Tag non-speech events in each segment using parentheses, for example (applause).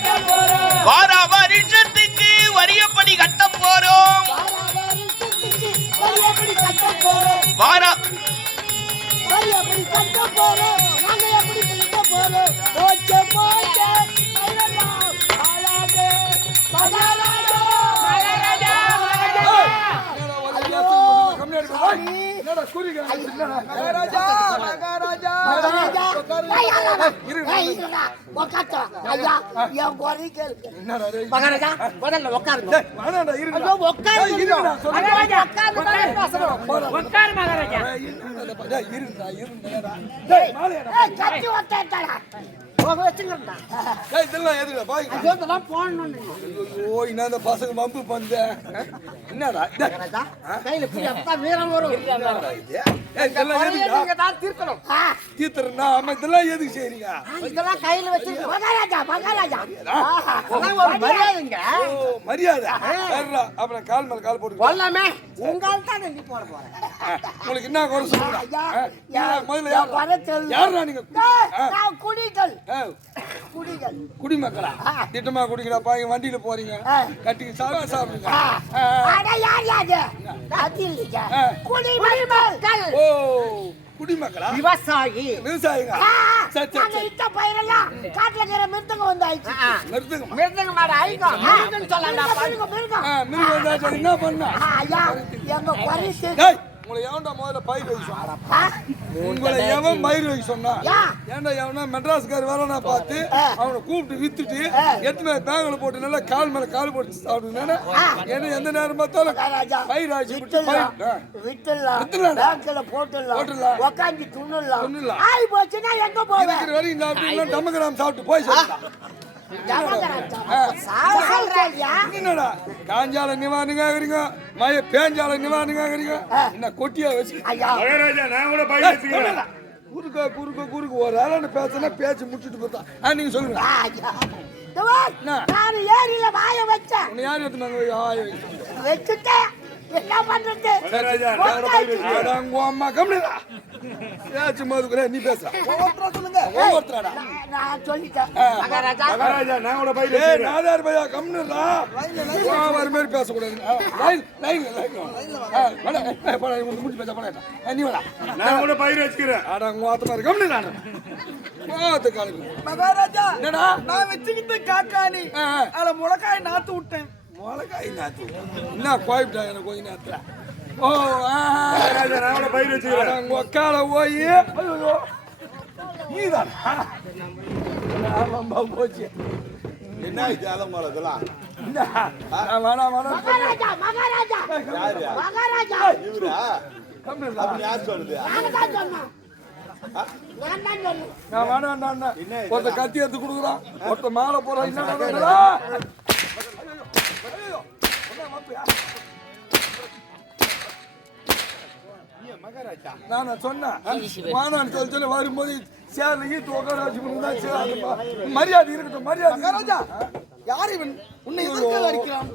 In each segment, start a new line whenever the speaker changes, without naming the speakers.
கட்ட போறோம்
வார வருஷத்துக்கு வரியப்படி கட்ட போறோம்.
வாராவாரத்துக்கு வரி எப்படி ஐயம்மா, ஆளாதே, மகாராஜா மகாராஜா.
மகாராஜா என்னடா
முதல்ல உட்காருங்க.
உட்காரு மகாராஜா
இந்த பசங்க வம்பு பண்ற? என்னடா தீர்த்தறேன்னா, ஆமா, இதெல்லாம் எதுக்கு செய்றீங்க?
இதெல்லாம் கையில வச்சிருக்க. மகாராஜா, மகாராஜா. மரியாதைங்க.
மரியாதை. அப்புறம் கால் மேல கால் போட்டு
கொல்லாமே, உங்கால் தான் நீ போட போற.
உங்களுக்கு என்ன குறை
யா-
முதல்ல யார் நீங்க?
குடிகள்.
குடிமக்களா. திட்டமா குடிக்கிறா பாய் வண்டியில போறீங்க.
ஆ.
கட்டி சாப்பிட்டு சாப்பிடுங்க. ஓ குடிமக்களா?
விவசாயி.
விவசாயிங்க.
நாங்க இட்ட பயிரெல்லாம் காட்டுல இருக்கிற மிருதங்க வந்து ஆயிடுச்சு.
நிறுத்துங்கம்மா
மிருதங்க. மாட ஐக்கம்
ஆ,
மிருதங்க சொல்லலாம்.
ஆ, மிருகம் வந்தாச்சு, என்ன பண்ண?
ஐயா, எங்க குறை தீர்த்து-
டேய் உங்களை எவன்டா முதல்ல பயிர் வைக்க சொன்னா உங்களை எவன் பயிர் வைக்க சொன்னா. ஏன்டா எவனா மெட்ராஸ்கார் வரனா பார்த்து
ஆ.
அவனை கூப்பிட்டு வித்துட்டு. எத்தனை பேங்கில் போட்டு நல்லா கால் மேல கால் போட்டு சாப்பிடுங்க ஏன்னா எந்த நேரம் பார்த்தாலும் பயிர் ஆச்சு
விட்டுடலாம். பேங்க்ல போட்டுடலாம்,
போட்டுடலாம்.
உக்காந்து துண்ணலாம்.
துண்ணலாம்.
ஆயி போச்சுன்னா எங்க போவேன்?
இருக்கிற வரைக்கும் சாப்பிட்டீங்கன்னா டம்மகிராம் சாப்பிட்டு போய்
சொல்றாயா?
என்னடா காஞ்சால நிவாரணம் மய பேஞ்சால நிவாரணம் கேக்குறீங்க என்ன கொட்டியா வச்சு
ஐயா,
மகாராஜா நான் கூட வச்சுக்கிறேன்
குறுக்க குறுக்க குறுக்க ஒரு ஆளான பேசினா பேச்சு முடிச்சுட்டு போத்தா. ஆ நீங்க சொல்லுங்க?
நான் ஏரியில வாய வச்சேன்.
உன்னை யார் எடுத்துனாங்க
வச்சுட்டேன். என்ன பண்றது?
மகாராஜா நான் கூட வச்சுக்கிறேன்
உங்க அம்மா கம்மிடா போது நீ பேச. ஒவ்வொருத்தரா சொல்லுங்க. ஒவ்வொருத்தராடா.
நான் நான் சொல்லிட்டேன்.
மகாராஜா.
மகாராஜா நான் கூட பயிர்
ஏய் நாதார் பையா கம்னுடா வர மாதிரி பேசக்கூடாது. ஆ, லைன் லைன் லைன். போடா, இவன் முடிச்சு பேச போடா நீ வாடா.
நான் கூட பயிர் வச்சுக்கிறேன்
ஆடா உங்க ஆத்த மாதிரி கம்னுடா பாத்து காலுங்க
மகாராஜா
என்னடா?
நான் வச்சுக்கிட்ட காக்காணி. அதுல முளக்காய் நாத்து விட்டேன்.
மிளகாய் நாத்து என்ன கோயிட்டா எனக்கு கொஞ்ச நேரத்துல ஓ ஆ. உங்க போய். ஐயோ. நீதான். போச்சு.
என்ன
இந்த, ஆ, வேணாம் வேணாம்
மகாராஜா மகாராஜா. மகாராஜா.
இவரா? யார் சொல்லுது?
ஒருத்த கத்தி எடுத்து கொடுக்குறான். ஒருத்த மாலை போறான் என்ன நான் சொன்னேன். வானான்னு சொல்லி சொல்லி வரும்போது சேர்ல ஈட்டு உட்கார வச்சு முடிந்தா சரி, அது ம- மரியாதை இருக்கட்டும் மரியாதை
மகாராஜா யார் இவன்? உன்னை எதற்காக அடிக்கிறான்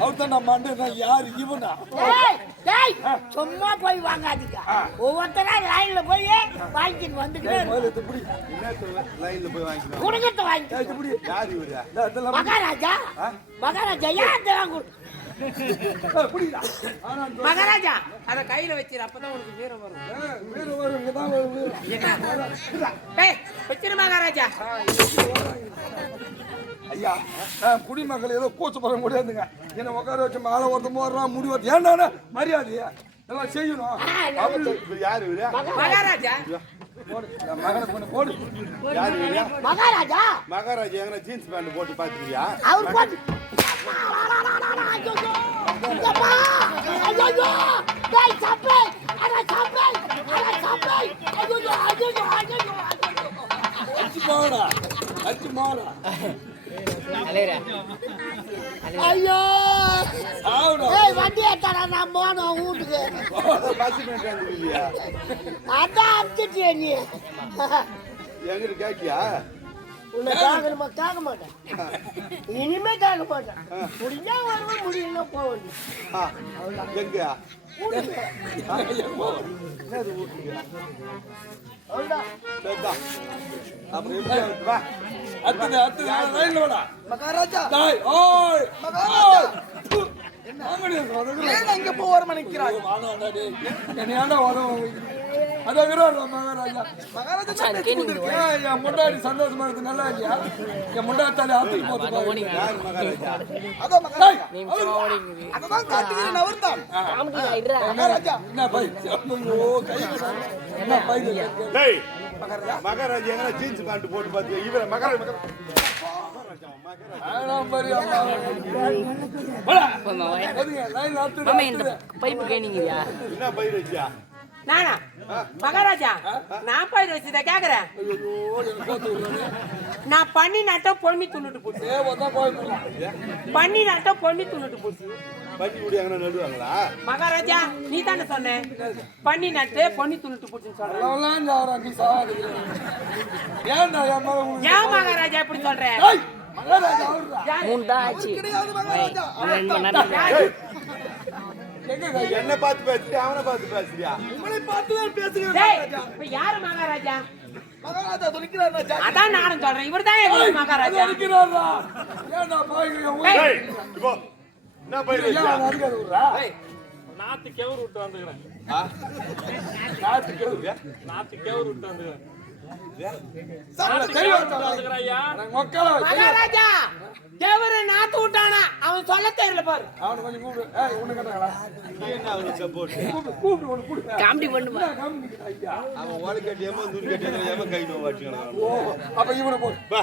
அவர் தான் நான் மண்டே யாரு இவனா?
டேய் டேய் சும்மா போய் வாங்காதீங்க. ஒவ்வொருத்தரா லைன்ல போய் வாங்கிட்டு.
என்ன லைன்ல போய் வாங்கிக்கணும்
குடுக்கத்தை வாங்கி
ஏய், இது பிடி.
யார் இவரா?
இந்த இதெல்லாம் பிடி.
மகாராஜா மகாராஜா ஏன்
மகாராஜா அத கையில வச்சிரு அப்பதான் உனக்கு வீரம் வரும். வச்சிரு மகாராஜா.
ஐயா நான் குடிமக்கள் ஏதோ கூச்சப்பட முடியாதுங்க. என்ன உட்கார வச்சு மாலை ஒருத்தன் போடுறான் முடி ஒருத்தன் ஏன்டா மரியாதையா? எல்லாம் செய்யணும்.
யார் இவரா?
மகாராஜா.
போடு என் மகனை கொண்டு போடு.
யார் இவரா?
மகாராஜா.
மகாராஜா எங்கன்னா ஜீன்ஸ் பேண்ட் போட்டு பாத்துக்கிறியா
அவர் போட்டு! ஐயோ! டேய், சப்பை! அட, சப்பை! அட, சப்பை! ஐயோ, ஐயோ, ஐயோ, ஐயோ!
அச்சு போடா அச்சு போடா
ஐயோ!
சாவுடா
ஏய், வண்டி ஏத்தாடா, நான் போனோம் வீட்டுக்கு.
பஸ் பேண்ட் இல்லையா
அதான் அடிச்சிட்டியே நீ.
எங்கிட்ட கேட்டியா
உன்னை கேட்கணுமா? கேட்க மாட்டேன். இனிமே கேட்க மாட்டேன். முடிஞ்சா வருவேன், முடியலன்னா போக வேண்டியது.
ஏன் அங்க போ ஓரமா நிக்கிறாய்
வாடா டேய் என்ன ஏன்டா வரும் அத விரோட மகாராஜா
மகாராஜா தான்
முன்னாடி சந்தோஷமா இருக்கு நல்லா இல்லையா என் முன்னாடி ஆத்துக்கு போட்டு பாரு
யார் மகாராஜா?
அதோ மகாராஜா.
டேய்,
அததான் காட்டுகிறேன் அவர்தான்? மகாராஜா.
என்ன பை? ஐயோ கை. விடாத. என்ன பை இது?
டேய் மகாராஜா. எங்கன ஜீன்ஸ் பேண்ட் போட்டு பாத்து இவர மகாராஜா.
பைப்பு கேனீங்கயா
என்ன பயிர் வச்சியா
நானா? மகாராஜா நான் பயிர் வச்சத கேக்குறேன். நான் பண்ணி நட்டம் பொண்ணி துண்ணுட்டு போச்சு. பண்ணி நட்டம் பொண்ணி துண்ணுட்டு போச்சு மகாராஜா நீ தானே சொன்ன? பண்ணி நட்டு பொண்ணி துண்ணுட்டு போச்சுன்னு சொல்ற
எல்லாம் ஞாபகம் நீ சாவாதுக்கிறேன். ஏன்டா என் மேல
என்ன பார்த்து பேசுறியா? அவனை பார்த்து பேசுறியா?
உங்களை பார்த்துதான் பேசுகிறேன்
டேய்,
மகாராஜா.
இப்ப யாரு மகாராஜா?
மகாராஜா துணிக்கிறார் ராஜா.
அதான் நானும் சொல்றேன். இவர்தான் எங்க
அது
மகாராஜா
அடிக்கிறாரா? ஏன்டா
இப்போ என்ன
விடுறா?
நாத்து கெவுரு விட்டு வந்துக்கிறேன்?
காத்து கேளு.
நாத்து கெவுரு விட்டு வந்துக்கிறேன்.
வை.
மகாராஜா தேவரை நாத்து விட்டானா அவன் சொல்ல தெரியல பாரு
அவனை கொஞ்சம் கூப்பிடு. ஏய், உன்னை கேட்டாங்களா?
நீ என்ன அவனுக்கு சப்போர்ட்
கூப்பிடு, கூப்பிடு, உன்னை கூப்பிடு.
காமெடி பண்ணுமா
என்ன காமெடி நிக்கிறா, ஐயா?
அவன் ஓலை கட்டியாம தூண் கட்டியாம ஏமா கை வாட்டிக்கணும்
ஓ, அப்ப இவனை.
பா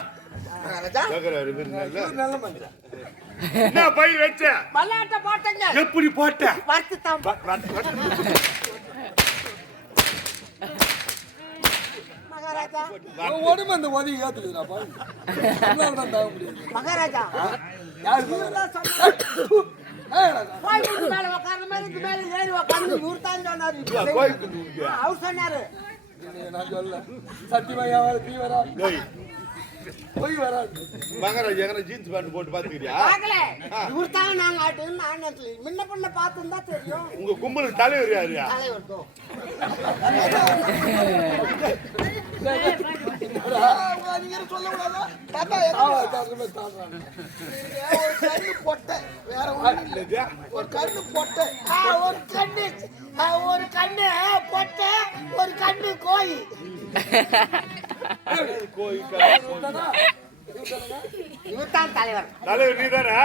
மனுஷன்.
என்ன பயிர் வச்ச
போட்டங்க
எப்படி போட்ட
வறுத்து தான்
வ- வ- வ-
மகாராஜா
அவன் உடம்பு அந்த உதவி ஏத்துக்குதுடா, பாரு. உன்னால தான் தாங்க முடியாது.
மகாராஜா. கோயிலுக்கு மேல உட்கார்ந்த மாதிரி இது மேல ஏறி உட்கார்ந்து இவர் தான் சொன்னாரு? அவர் சொன்னாரு
நான் சொல்லல. சத்தியமா என் வேலை தீ வராது.
டேய்,
பொய் வராது.
மகாராஜ் எங்கன ஜீன்ஸ் பேண்ட் போட்டு பாத்துக்கிறியா
இவர் தான் நாங்க ஆட்டுன்னு நான் நினைச்சல முன்ன பண்ண பார்த்துருந்தா தெரியும்
உங்க கும்பலுக்கு தலைவர் யாரு
தலைவர் (laughs) தான்
ஆ, நீங்க என்ன சொல்ல கூடாதா தாத்தா
ஆமா, தாத்தா, தாத்தா.
ஒரு கண்ணு பொட்டை ஒரு கண்ணு
ஒரு கண்ணு ஆ, ஒரு கண்ணு பொட்டை ஒரு கண்ணு
தான் தலைவர்
நீ தானே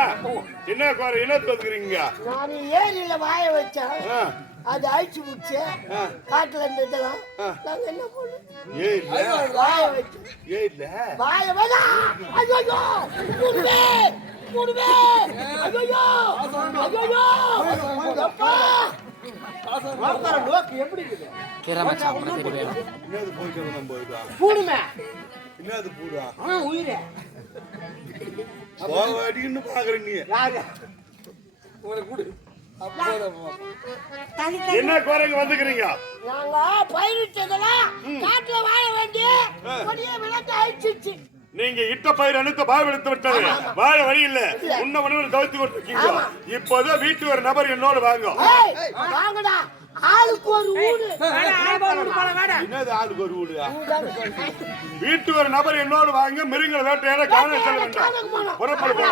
என்ன குறை என்ன தோத்துக்கிறீங்க?
நான் ஏரியில வாய வச்சேன். அது அழிச்சு விட்டு காட்டுல இருந்து இதெல்லாம். நாங்க என்ன பண்ணோம்
ஏ இல்ல.
வாய வச்சு வாய வேணா ஐயோ குடுவே குடுவே ஐயோ ஐயோ. அப்பா
போயிட்டா
கூடுமே
என்னது பூடா?
உயிரே.
உனக்கு.
என்ன குறைங்க வந்துக்கிறீங்க?
நாங்க பயிரிட்டதெல்லாம் காட்டுல வாழ வேண்டிய கொடிய விளக்கு அழிச்சிச்சு
நீங்க இட்ட பயிர் அனுத்த பாவெடுத்து விட்டது. வாழ வழி இல்ல. உன்ன உணவு தவிர்த்து கொடுத்துருக்கீங்க இப்போதான் வீட்டு ஒரு நபர் என்னோடு வாங்க.
வாங்கடா. ஆளுக்கு ஒரு ஊடு.
வேடா.
என்னது ஆளுக்கு ஒரு வீடு வீட்டு ஒரு நபர் என்னோடு வாங்க மிருகங்களை வேட்டையாட காண செல்ல வேண்டாம். புறப்படு.